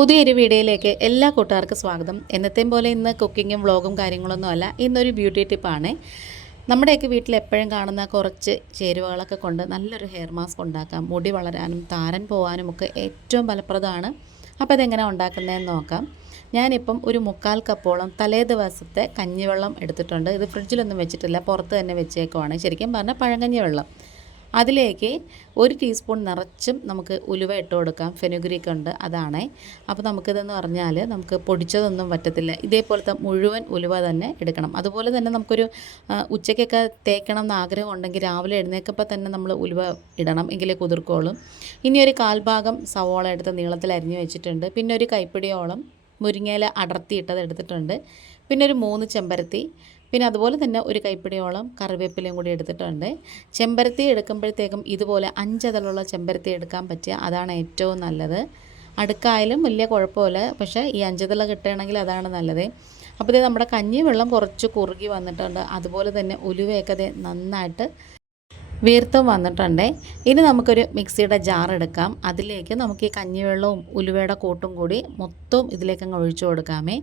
പുതിയൊരു വീഡിയോയിലേക്ക് എല്ലാ കൂട്ടുകാർക്കും സ്വാഗതം. എന്നത്തെയും പോലെ ഇന്ന് കുക്കിങ്ങും വ്ളോഗും കാര്യങ്ങളൊന്നും അല്ല, ഇന്നൊരു ബ്യൂട്ടി ടിപ്പാണ്. നമ്മുടെയൊക്കെ വീട്ടിൽ എപ്പോഴും കാണുന്ന കുറച്ച് ചേരുവകളൊക്കെ കൊണ്ട് നല്ലൊരു ഹെയർ മാസ്ക് ഉണ്ടാക്കാം. മുടി വളരാനും താരൻ പോകാനും ഒക്കെ ഏറ്റവും ഫലപ്രദമാണ്. അപ്പോൾ ഇതെങ്ങനെ ഉണ്ടാക്കുന്നതെന്ന് നോക്കാം. ഞാനിപ്പം ഒരു 1/4 കപ്പോളം തലേ ദിവസത്തെ കഞ്ഞിവെള്ളം എടുത്തിട്ടുണ്ട്. ഇത് ഫ്രിഡ്ജിലൊന്നും വെച്ചിട്ടില്ല, പുറത്ത് തന്നെ വെച്ചേക്കുവാണ്. ശരിക്കും പറഞ്ഞാൽ പഴങ്കഞ്ഞി വെള്ളം. അതിലേക്ക് 1 ടീസ്പൂൺ നിറച്ചും നമുക്ക് ഉലുവ ഇട്ട് കൊടുക്കാം. ഫെനുഗ്രീക്ക് ഉണ്ട്, അതാണേ. അപ്പോൾ നമുക്കിതെന്ന് പറഞ്ഞാൽ നമുക്ക് പൊടിച്ചതൊന്നും പറ്റത്തില്ല. ഇതേപോലത്തെ മുഴുവൻ ഉലുവ തന്നെ എടുക്കണം. അതുപോലെ തന്നെ നമുക്കൊരു ഉച്ചയ്ക്കൊക്കെ തേക്കണം എന്ന് ആഗ്രഹം ഉണ്ടെങ്കിൽ രാവിലെ എഴുന്നേൽക്കുമ്പോൾ തന്നെ നമ്മൾ ഉലുവ ഇടണം, എങ്കിലേ കുതിർക്കോളും. ഇനി ഒരു 1/4 ഭാഗം സവോള എടുത്ത് നീളത്തിൽ അരിഞ്ഞ് വെച്ചിട്ടുണ്ട്. പിന്നെ ഒരു കൈപ്പിടിയോളം മുരിങ്ങയില അടർത്തിയിട്ടത് എടുത്തിട്ടുണ്ട്. പിന്നെ ഒരു 3 ചെമ്പരത്തി, പിന്നെ അതുപോലെ തന്നെ ഒരു കൈപ്പിടിയോളം കറിവേപ്പിലയും കൂടി എടുത്തിട്ടുണ്ട്. ചെമ്പരത്തി എടുക്കുമ്പോഴത്തേക്കും ഇതുപോലെ 5 ഇതളുള്ള ചെമ്പരത്തി എടുക്കാൻ പറ്റിയ അതാണ് ഏറ്റവും നല്ലത്. അടുക്കായാലും വലിയ കുഴപ്പമില്ല, പക്ഷേ ഈ 5 ഇതള കിട്ടുകയാണെങ്കിൽ അതാണ് നല്ലത്. അപ്പോൾ ഇത് നമ്മുടെ കഞ്ഞി വെള്ളം കുറച്ച് കുറുകി വന്നിട്ടുണ്ട്. അതുപോലെ തന്നെ ഉലുവയൊക്കെ നന്നായിട്ട് വീർത്തും വന്നിട്ടുണ്ട്. ഇനി നമുക്കൊരു മിക്സിയുടെ ജാർ എടുക്കാം. അതിലേക്ക് നമുക്ക് ഈ കഞ്ഞിവെള്ളവും ഉലുവയുടെ കൂട്ടും കൂടി മൊത്തം ഇതിലേക്ക് അങ്ങ് ഒഴിച്ചു കൊടുക്കാമേ.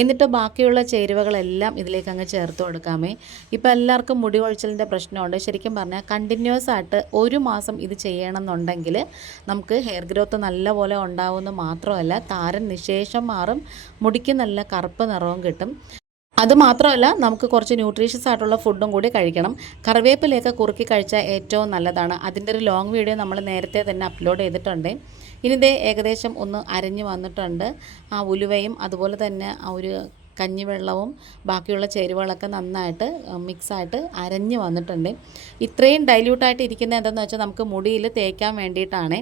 എന്നിട്ട് ബാക്കിയുള്ള ചേരുവകളെല്ലാം ഇതിലേക്ക് അങ്ങ് ചേർത്ത് കൊടുക്കാമേ. ഇപ്പോൾ എല്ലാവർക്കും മുടി കൊഴിച്ചിലിൻ്റെ പ്രശ്നമുണ്ട്. ശരിക്കും പറഞ്ഞാൽ കണ്ടിന്യൂസ് ആയിട്ട് 1 മാസം ഇത് ചെയ്യണമെന്നുണ്ടെങ്കിൽ നമുക്ക് ഹെയർ ഗ്രോത്ത് നല്ലപോലെ ഉണ്ടാവുമെന്ന് മാത്രമല്ല, താരൻ നിശേഷം മാറും, മുടിക്ക് നല്ല കറുപ്പ് നിറവും കിട്ടും. അതുമാത്രമല്ല, നമുക്ക് കുറച്ച് ന്യൂട്രീഷ്യസ് ആയിട്ടുള്ള ഫുഡും കൂടി കഴിക്കണം. കറിവേപ്പിലയൊക്കെ കുറുക്കി കഴിച്ചാൽ ഏറ്റവും നല്ലതാണ്. അതിൻ്റെ ഒരു ലോങ് വീഡിയോ നമ്മൾ നേരത്തെ തന്നെ അപ്ലോഡ് ചെയ്തിട്ടുണ്ട്. ഇനി ഇത് ഏകദേശം ഒന്ന് അരഞ്ഞ് വന്നിട്ടുണ്ട്. ആ ഉലുവയും അതുപോലെ തന്നെ ആ ഒരു കഞ്ഞിവെള്ളവും ബാക്കിയുള്ള ചേരുവകളൊക്കെ നന്നായിട്ട് മിക്സായിട്ട് അരഞ്ഞ് വന്നിട്ടുണ്ട്. ഇത്രയും ഡൈല്യൂട്ടായിട്ട് ഇരിക്കുന്നത് എന്താണെന്ന് വെച്ചാൽ നമുക്ക് മുടിയിൽ തേക്കാൻ വേണ്ടിയിട്ടാണ്.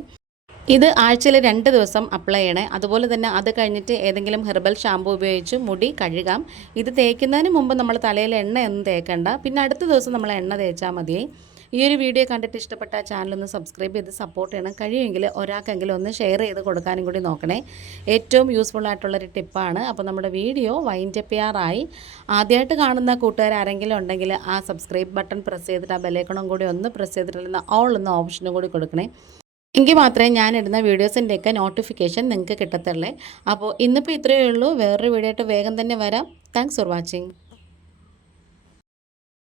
ഇത് ആഴ്ചയിൽ 2 ദിവസം അപ്ലൈ ചെയ്യണേ. അതുപോലെ തന്നെ അത് കഴിഞ്ഞിട്ട് ഏതെങ്കിലും ഹെർബൽ ഷാമ്പു ഉപയോഗിച്ച് മുടി കഴുകാം. ഇത് തേക്കുന്നതിന് മുമ്പ് നമ്മൾ തലയിൽ എണ്ണയൊന്നും തേക്കണ്ട. പിന്നെ അടുത്ത ദിവസം നമ്മൾ എണ്ണ തേച്ചാൽ മതിയേ. ഈ ഒരു വീഡിയോ കണ്ടിട്ട് ഇഷ്ടപ്പെട്ട ചാനലൊന്ന് സബ്സ്ക്രൈബ് ചെയ്ത് സപ്പോർട്ട് ചെയ്യണം. കഴിയുമെങ്കിൽ ഒരാൾക്കെങ്കിലും ഒന്ന് ഷെയർ ചെയ്ത് കൊടുക്കാനും കൂടി നോക്കണേ. ഏറ്റവും യൂസ്ഫുൾ ആയിട്ടുള്ളൊരു ടിപ്പാണ്. അപ്പോൾ നമ്മുടെ വീഡിയോ വൈൻഡപ്പ് ചെയ്യാറായി. ആദ്യമായിട്ട് കാണുന്ന കൂട്ടുകാർ ആരെങ്കിലും ഉണ്ടെങ്കിൽ ആ സബ്സ്ക്രൈബ് ബട്ടൺ പ്രസ് ചെയ്തിട്ട് ആ ബെല്ലൈക്കണും കൂടി ഒന്ന് പ്രസ് ചെയ്തിട്ടുള്ള ഓൾ എന്ന ഓപ്ഷനും കൂടി കൊടുക്കണേ. എങ്കിൽ മാത്രമേ ഞാനിടുന്ന വീഡിയോസിൻ്റെയൊക്കെ നോട്ടിഫിക്കേഷൻ നിങ്ങൾക്ക് കിട്ടത്തുള്ളൂ. അപ്പോൾ ഇന്നിപ്പോൾ ഇത്രയേ ഉള്ളൂ. വേറൊരു വീഡിയോ ആയിട്ട് വേഗം തന്നെ വരാം. Thanks for watching.